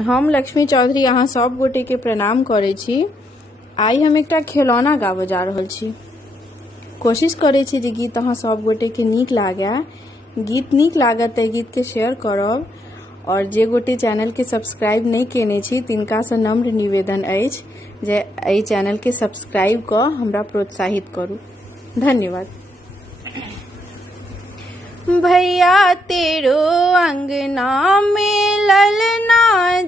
हम लक्ष्मी चौधरी अहाँ सब गोटे के प्रणाम करे छी। आई हम एकटा खिलौना गाबो जा रहल छी। कोशिश करे छी जे गीत अहाँ सब गोटे के नीक लागे। गीत नीक लागत त गीत के शेयर करब और जे गोटे चैनल के सब्सक्राइब नहीं केने छी तिनका से नम्र निवेदन अछि जे एहि चैनल के सब्सक्राइब क हमरा प्रोत्साहित करू। धन्यवाद। भैया तेरो अंगना में ललना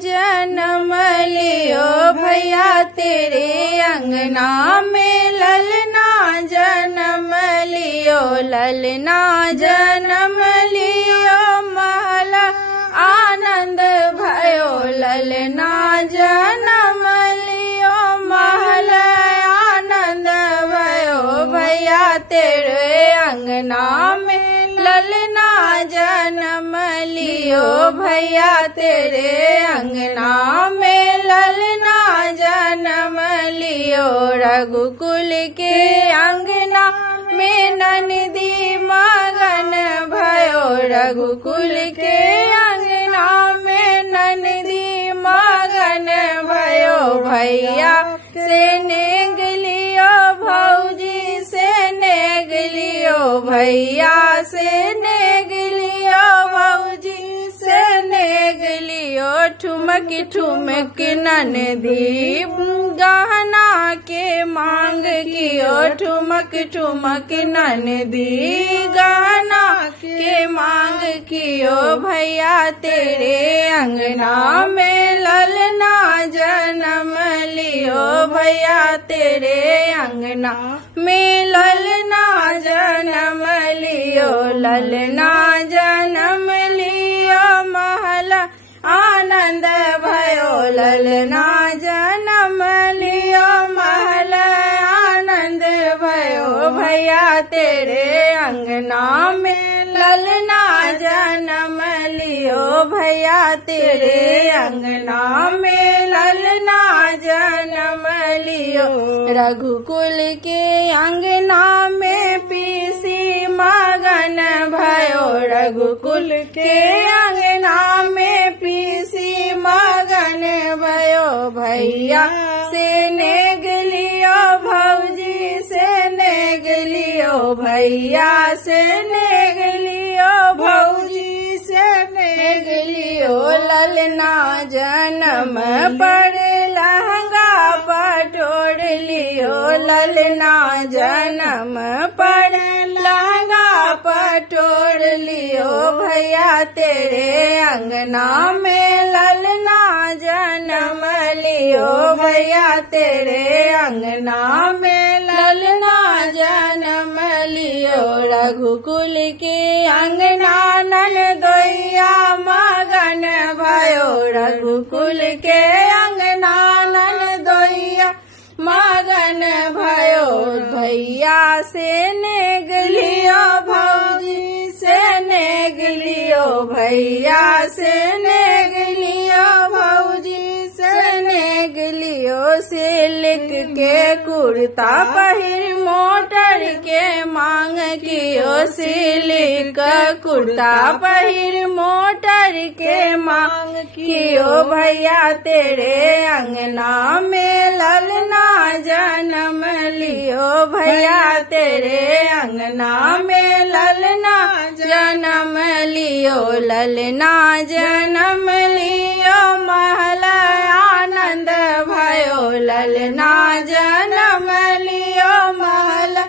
जन्म लियो, भैया तेरे अंगना में ललना जन्म लियो, ललना जन्म लियो महला आनंद भयो, ललना जन्म लियो महला आनंद भयो, भैया तेरे अंगना में ललना जन्म लियो, भैया तेरे अंगना में ललना जन्म लियो, रघुकुल के अंगना में नंदी मगन भयो, रघुकुल के अंगना में नंदी मगन भयो, भैया से नेग लियो भौजी से नेग लियो, भैया से नेग लियो भौजी से नेग लियो, ठुमक ठुमक ननदी गहना के मांग कियो, ठुमक ठुमक ननदी गहना के मांग कियो, भैया तेरे अंगना में ललना जन्म लियो, भैया तेरे अंगना में ललना जन्म लियो, ललना जन्म लियो महला आनंद भयो, ललना जन्म लियो महला आनंद भयो, भैया तेरे अंगना में ललना जन्म लियो, भैया तेरे अंगना में ललना जन्म लियो, रघुकुल के अंगना में पीसी मगन भयो, रघुकुल के अंगना में पीसी मगन भयो, भैया से नेग लियो भौजी से नेग लियो, भैया से नेग लियो भौजी से नेग लियो, ललना जन्म पर लहंगा पटोर लियो, ललना जन्म पर लहंगा पटोर लियो, भैया तेरे अंगना में ललना जन्म लियो, भैया तेरे अंगना में ललना जन्म लियो, रघुकुल के अंगना ननदोइया मगन भयो, रघुकुल के अंगना ननदोइया मगन भयो, भैया से नेग लियो भौजी से नेग लियो, भैया से नेग लियो भौजी से नेग लियो, सिल्क के कुर्ता पहिर मोटर के मांग कियो, सिल्क कुर्ता पहिर मोटर के मांग कियो, भैया तेरे अंगना में ललना जन्म लियो, भैया तेरे अंगना में ललना जन्म लियो, ललना जन्म लियो महला आनंद भयो, ललना जन्म लियो महला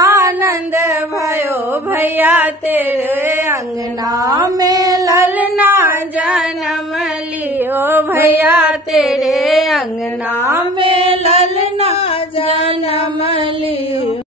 आनंद भयो, भैया तेरे अंगना में ललना जन्म लियो, भैया तेरे अंगना में ललना जन्म लियो।